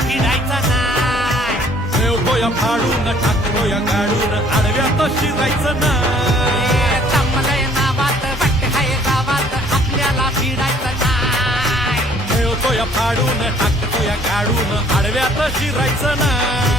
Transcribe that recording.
फिरायचं नाही. ठेवतो या फाडून टाकतो या गाडून आडव्यात शिरायचं नाही. जमलंय नावात वाट हाय गावात आपल्याला फिरायचं नाही. ठेवतो या फाडून टाकतो या गाडून आडव्यात शिरायचं नाही.